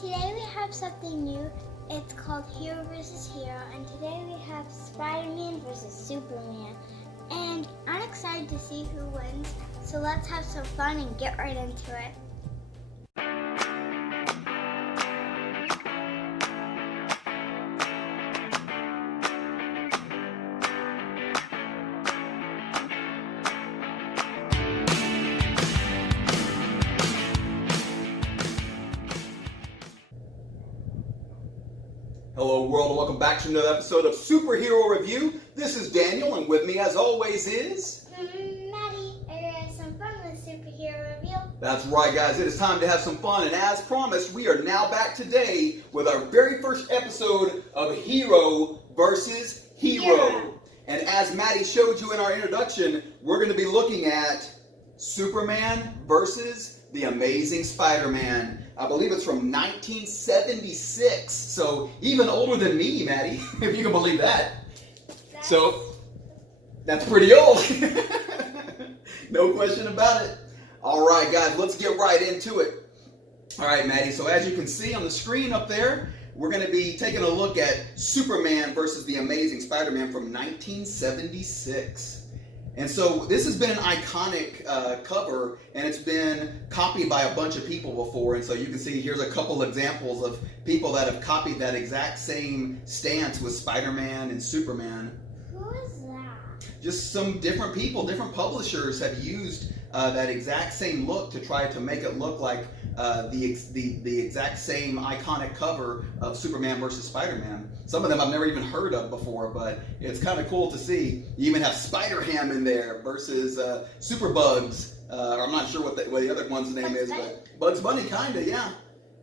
Today we have something new. It's called Hero versus Hero, and today we have Spider-Man versus Superman. And I'm excited to see who wins, so let's have some fun and get right into it. Hello world, and welcome back to another episode of Superhero Review. This is Daniel, and with me as always is... Maddie, are you have some fun with Superhero Review? That's right guys, it is time to have some fun, and as promised, we are now back today with our very first episode of Hero versus Hero. And as Maddie showed you in our introduction, we're going to be looking at Superman versus the Amazing Spider-Man. I believe it's from 1976, so even older than me, Maddie, if you can believe that. So, that's pretty old. No question about it. All right, guys, let's get right into it. All right, Maddie, so as you can see on the screen up there, we're going to be taking a look at Superman versus the Amazing Spider-Man from 1976. And so this has been an iconic cover, and it's been copied by a bunch of people before. And so you can see here's a couple examples of people that have copied that exact same stance with Spider-Man and Superman. Who is that? Just some different people, different publishers have used that exact same look to try to make it look like the exact same iconic cover of Superman versus Spider-Man. Some of them I've never even heard of before, but it's kind of cool to see. You even have Spider-Ham in there versus Superbugs, or I'm not sure what the other one's name is, but Bugs Bunny, kind of, yeah.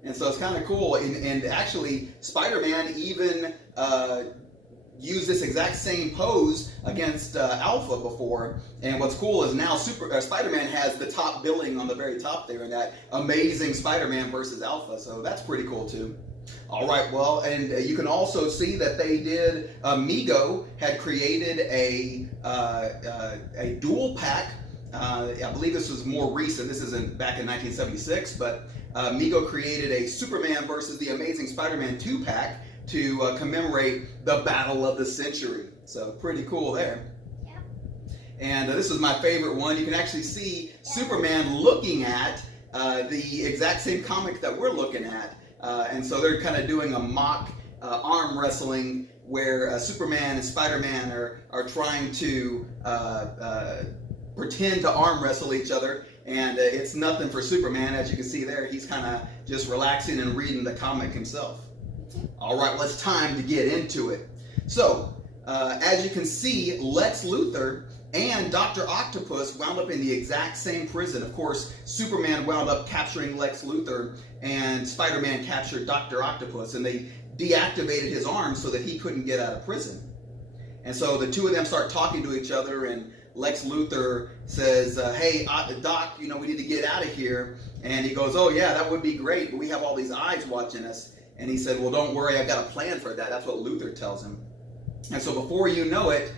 And so it's kind of cool. And actually, Spider-Man even used this exact same pose against Alpha before. And what's cool is now Spider-Man has the top billing on the very top there in that Amazing Spider-Man versus Alpha. So that's pretty cool too. All right, well, and you can also see that they did, Mego had created a dual pack. I believe this was more recent. This isn't back in 1976, but Mego created a Superman versus the Amazing Spider-Man 2-pack to commemorate the battle of the century. So pretty cool there. Yeah. And this is my favorite one. You can actually see Superman looking at the exact same comic that we're looking at. And so they're kind of doing a mock arm wrestling where Superman and Spider-Man are trying to pretend to arm wrestle each other. And it's nothing for Superman. As you can see there, he's kind of just relaxing and reading the comic himself. All right, well, it's time to get into it. So, as you can see, Lex Luthor and Dr. Octopus wound up in the exact same prison. Of course, Superman wound up capturing Lex Luthor, and Spider-Man captured Dr. Octopus, and they deactivated his arm so that he couldn't get out of prison. And so the two of them start talking to each other, and Lex Luthor says, hey, Doc, we need to get out of here. And he goes, oh yeah, that would be great, but we have all these eyes watching us. And he said, well, don't worry, I've got a plan for that. That's what Luthor tells him. And so before you know it,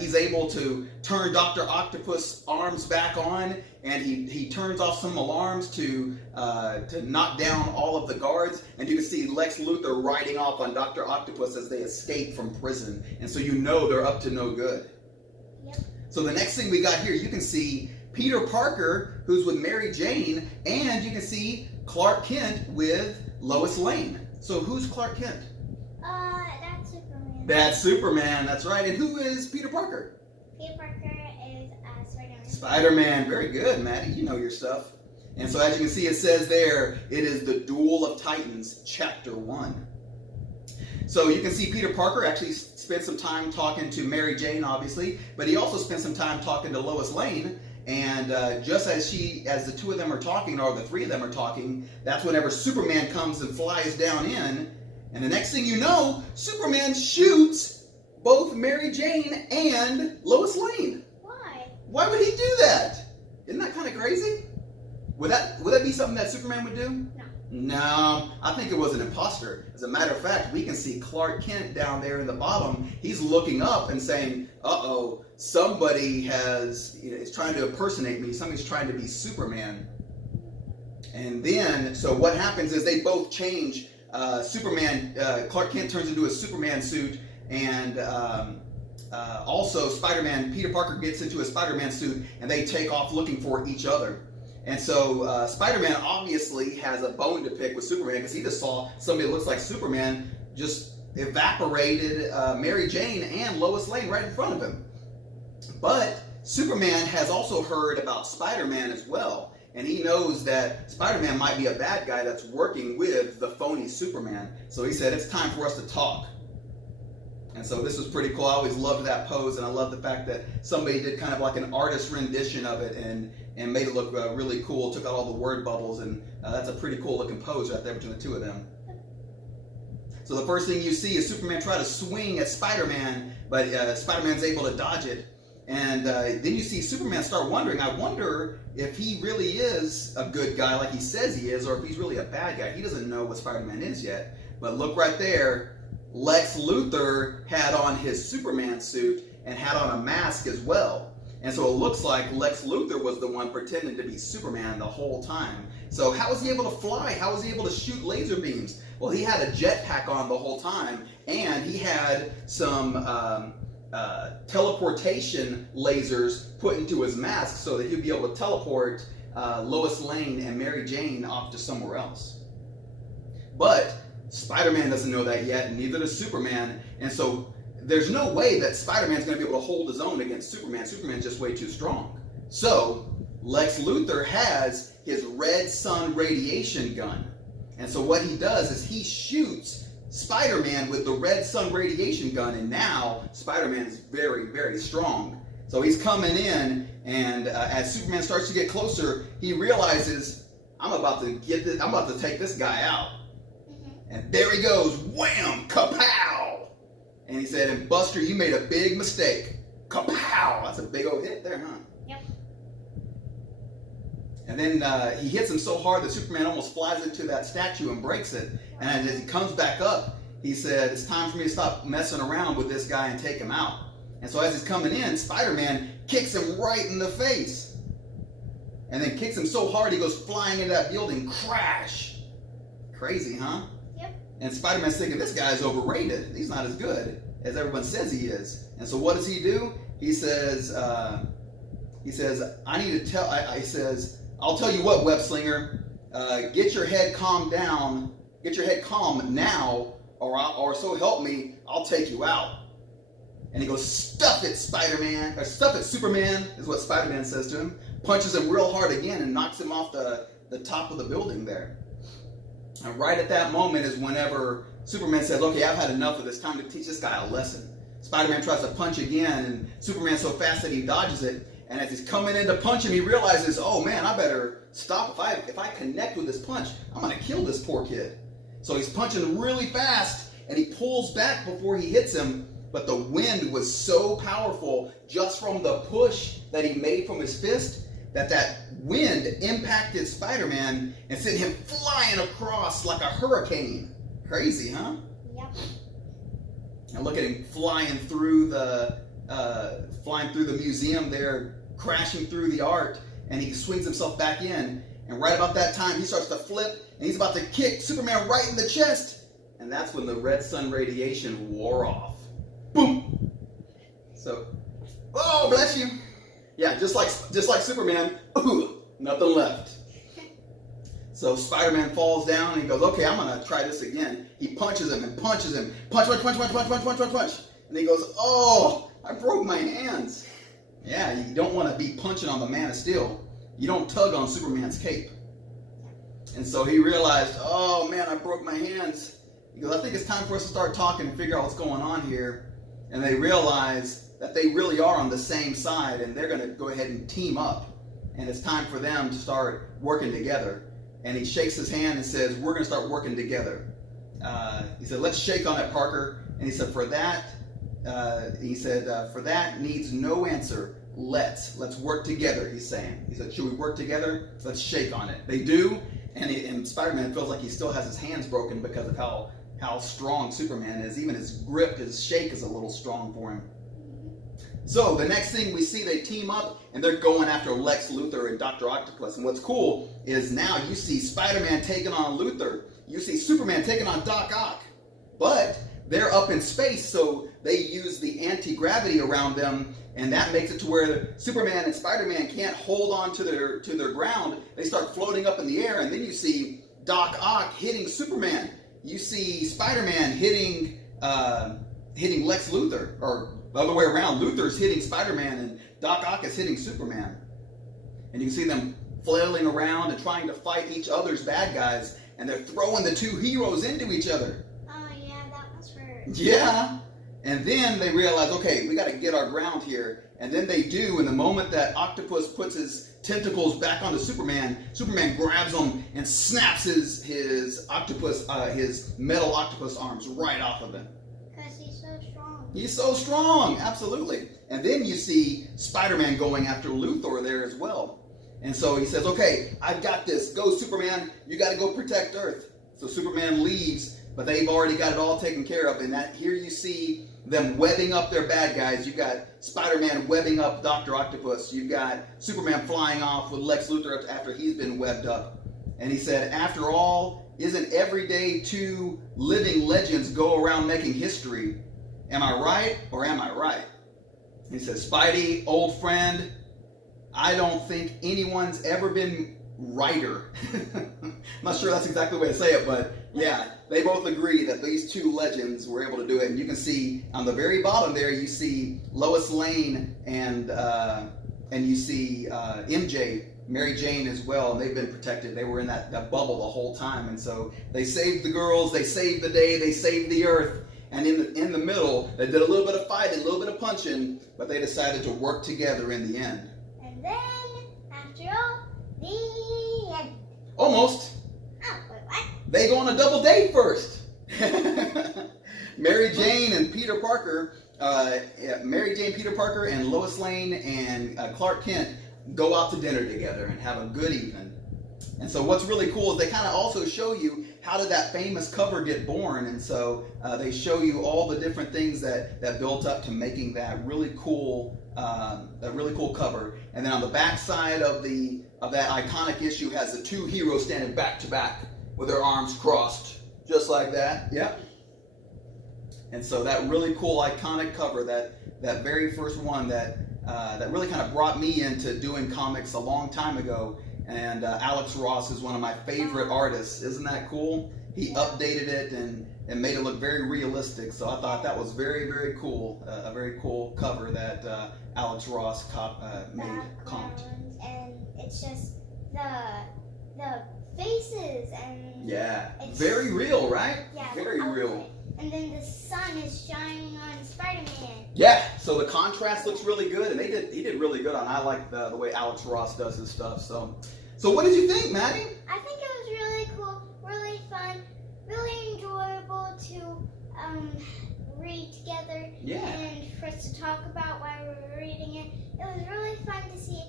he's able to turn Dr. Octopus' arms back on, and he turns off some alarms to knock down all of the guards. And you can see Lex Luthor riding off on Dr. Octopus as they escape from prison. And so they're up to no good. Yep. So the next thing we got here, you can see Peter Parker, who's with Mary Jane, and you can see Clark Kent with Lois Lane. So who's Clark Kent? That's Superman. That's Superman, that's right. And who is Peter Parker? Peter Parker is Spider-Man. Spider-Man, very good, Maddie. You know your stuff. And so as you can see, it says there, it is the Duel of Titans, Chapter 1. So you can see Peter Parker actually spent some time talking to Mary Jane, obviously, but he also spent some time talking to Lois Lane. And just as the two of them are talking, or the three of them are talking, that's whenever Superman comes and flies down in. And the next thing you know, Superman shoots both Mary Jane and Lois Lane. Why? Why would he do that? Isn't that kind of crazy? Would that be something that Superman would do? No. No, I think it was an imposter. As a matter of fact, we can see Clark Kent down there in the bottom. He's looking up and saying, uh-oh, somebody is trying to impersonate me. Somebody's trying to be Superman. And then, so what happens is they both change. Superman, Clark Kent turns into a Superman suit, and also Spider-Man, Peter Parker gets into a Spider-Man suit, and they take off looking for each other. And so Spider-Man obviously has a bone to pick with Superman, because he just saw somebody that looks like Superman just evaporated Mary Jane and Lois Lane right in front of him. But Superman has also heard about Spider-Man as well, and he knows that Spider-Man might be a bad guy that's working with the phony Superman. So he said, it's time for us to talk. And so this was pretty cool. I always loved that pose, and I love the fact that somebody did kind of like an artist rendition of it and made it look really cool, took out all the word bubbles, and that's a pretty cool looking pose right there between the two of them. So the first thing you see is Superman try to swing at Spider-Man, but Spider-Man's able to dodge it. And then you see Superman start wondering, I wonder if he really is a good guy like he says he is, or if he's really a bad guy. He doesn't know what Spider-Man is yet. But look right there, Lex Luthor had on his Superman suit and had on a mask as well. And so it looks like Lex Luthor was the one pretending to be Superman the whole time. So how was he able to fly? How was he able to shoot laser beams? Well, he had a jetpack on the whole time, and he had some teleportation lasers put into his mask so that he'd be able to teleport Lois Lane and Mary Jane off to somewhere else. But Spider-Man doesn't know that yet, and neither does Superman. And so there's no way that Spider-Man's going to be able to hold his own against Superman. Superman's just way too strong. So Lex Luthor has his red sun radiation gun. And so what he does is he shoots Spider-Man with the red sun radiation gun, and now Spider-Man is very, very strong. So he's coming in, and as Superman starts to get closer, he realizes, I'm about to take this guy out. And there he goes, wham, kapow! And he said, and Buster, you made a big mistake. Kapow! That's a big old hit there, huh? Yep. And then he hits him so hard that Superman almost flies into that statue and breaks it. And as he comes back up, he said, it's time for me to stop messing around with this guy and take him out. And so as he's coming in, Spider-Man kicks him right in the face. And then kicks him so hard he goes flying into that building, crash. Crazy, huh? Yep. And Spider-Man's thinking, this guy's overrated. He's not as good as everyone says he is. And so what does he do? He says, I'll tell you what, web slinger, get your head calmed down, get your head calm now, or so help me, I'll take you out. And he goes, stuff it, Spider-Man, or stuff it, Superman, is what Spider-Man says to him, punches him real hard again and knocks him off the top of the building there. And right at that moment is whenever Superman says, okay, I've had enough of this, time to teach this guy a lesson. Spider-Man tries to punch again, and Superman's so fast that he dodges it. And as he's coming in to punch him, he realizes, oh man, I better stop. If I connect with this punch, I'm going to kill this poor kid. So he's punching really fast, and he pulls back before he hits him. But the wind was so powerful just from the push that he made from his fist that wind impacted Spider-Man and sent him flying across like a hurricane. Crazy, huh? Yep. And look at him flying through the museum there, crashing through the art, and he swings himself back in. And right about that time, he starts to flip, and he's about to kick Superman right in the chest. And that's when the red sun radiation wore off. Boom! So, oh, bless you. Yeah, just like Superman, ooh, nothing left. So Spider-Man falls down, and he goes, okay, I'm going to try this again. He punches him and punches him. Punch. And he goes, oh, I broke my hands. Yeah, you don't want to be punching on the Man of Steel. You don't tug on Superman's cape. And so he realized, oh man, I broke my hands. He goes, I think it's time for us to start talking and figure out what's going on here. And they realize that they really are on the same side, and they're going to go ahead and team up. And it's time for them to start working together. And he shakes his hand and says, we're going to start working together. He said, let's shake on it, Parker. And he said, for that needs no answer. Let's work together, he's saying. He said, should we work together? Let's shake on it. They do, and Spider-Man feels like he still has his hands broken because of how strong Superman is. Even his grip, his shake is a little strong for him. So the next thing we see, they team up and they're going after Lex Luthor and Dr. Octopus. And what's cool is now you see Spider-Man taking on Luthor. You see Superman taking on Doc Ock. But they're up in space, so they use the anti-gravity around them, and that makes it to where Superman and Spider-Man can't hold on to their ground. They start floating up in the air, and then you see Doc Ock hitting Superman. You see Spider-Man hitting Lex Luthor, or the other way around. Luthor's hitting Spider-Man, and Doc Ock is hitting Superman. And you can see them flailing around and trying to fight each other's bad guys, and they're throwing the two heroes into each other. Oh yeah, that was hurt. Yeah. And then they realize, okay, we got to get our ground here. And then they do, and the moment that Octopus puts his tentacles back onto Superman, Superman grabs him and snaps his metal octopus arms right off of him. Because he's so strong. He's so strong, absolutely. And then you see Spider-Man going after Luthor there as well. And so he says, okay, I've got this. Go, Superman. You got to go protect Earth. So Superman leaves, but they've already got it all taken care of. And that here you see them webbing up their bad guys. You've got Spider-Man webbing up Dr. Octopus. You've got Superman flying off with Lex Luthor after he's been webbed up. And he said, after all, isn't every day two living legends go around making history? Am I right or am I right? He says, Spidey, old friend, I don't think anyone's ever been righter. I'm not sure that's exactly the way to say it, but yeah, they both agree that these two legends were able to do it. And you can see on the very bottom there, you see Lois Lane and you see MJ, Mary Jane as well, and they've been protected. They were in that bubble the whole time, and so they saved the girls, they saved the day, they saved the Earth. And in the middle, they did a little bit of fighting, a little bit of punching, but they decided to work together in the end. And then, after all, the end. Almost. Oh, wait, what? They go on a double date first. Mary Jane, Peter Parker, and Lois Lane and Clark Kent go out to dinner together and have a good evening. And so what's really cool is they kind of also show you how did that famous cover get born. And so they show you all the different things that built up to making that really cool cover. And then on the back side of that iconic issue has the two heroes standing back to back with their arms crossed, just like that. Yep. And so that really cool iconic cover, that very first one that really kind of brought me into doing comics a long time ago. And Alex Ross is one of my favorite artists. Isn't that cool? He updated it and made it look very realistic. So I thought that was very, very cool. A very cool cover that Alex Ross made. And it's just the faces and yeah, very real, right? Yeah, very real. And then the sun is shining on Spider-Man. Yeah, so the contrast looks really good, and he did really good on. I like the way Alex Ross does his stuff. So what did you think, Maddie? I think it was really cool, really fun, really enjoyable to read together. Yeah. And for us to talk about while we were reading it. It was really fun to see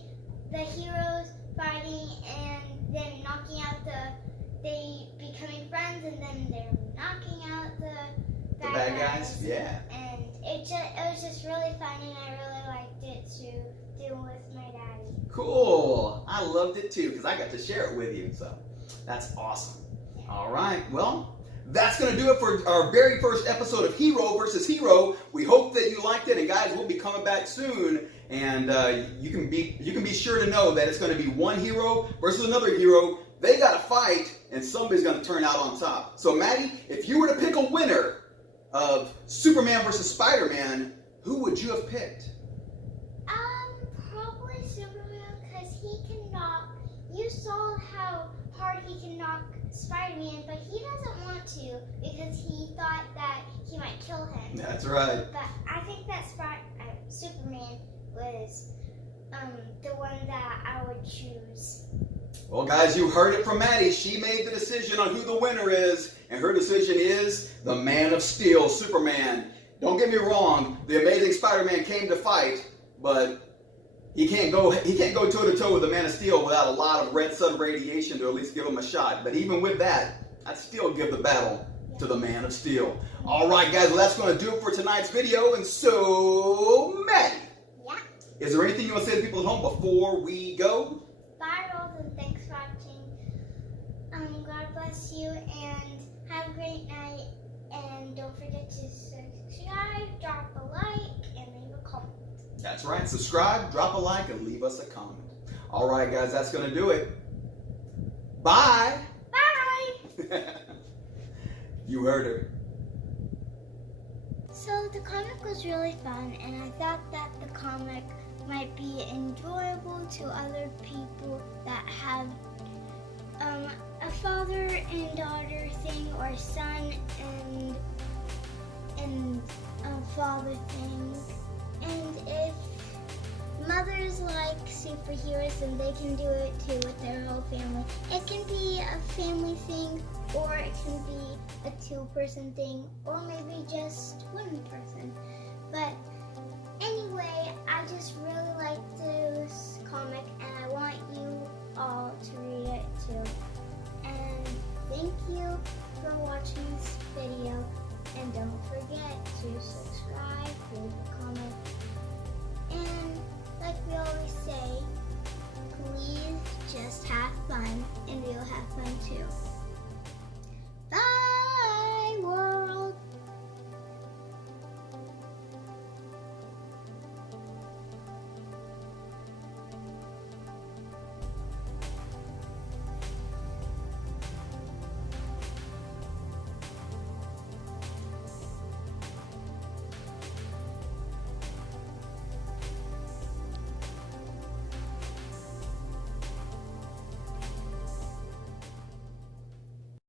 the heroes fighting and then knocking out they becoming friends, and then they're knocking out the bad guys. Yeah. And it was just really fun, and I really liked it to do with my daddy. Cool. I loved it too because I got to share it with you. So that's awesome. Yeah. All right. Well, that's going to do it for our very first episode of Hero versus Hero. We hope that you liked it, and guys, we'll be coming back soon. And you can be sure to know that it's going to be one hero versus another hero. They got to fight, and somebody's going to turn out on top. So, Maddie, if you were to pick a winner of Superman versus Spider-Man, who would you have picked? Probably Superman, because he can knock. You saw how hard he can knock Spider-Man, but he doesn't want to because he thought that he might kill him. That's right. But I think that Superman was the one that I would choose. Well, guys, you heard it from Maddie. She made the decision on who the winner is, and her decision is the Man of Steel, Superman. Don't get me wrong, the Amazing Spider-Man came to fight, but he can't go toe-to-toe with the Man of Steel without a lot of red sun radiation to at least give him a shot. But even with that, I'd still give the battle to the Man of Steel. All right, guys, well, that's going to do it for tonight's video. And so, Maddie, Is there anything you want to say to people at home before we go? Bye, Rolls, and thanks for watching. God bless you, and have a great night. And don't forget to subscribe, drop a like, and leave a comment. That's right. Subscribe, drop a like, and leave us a comment. All right, guys, that's going to do it. Bye. Bye. You heard her. So the comic was really fun, and I thought that the comic might be enjoyable to other people that have a father and daughter thing, or son and a father thing. And if mothers like superheroes, then they can do it too with their whole family. It can be a family thing, or it can be a two-person thing, or maybe just one person. But anyway, I just really like this comic, and I want you all to read it too. And thank you for watching this video, and don't forget to subscribe, leave a comment, and like we always say, please just have fun, and we'll have fun too.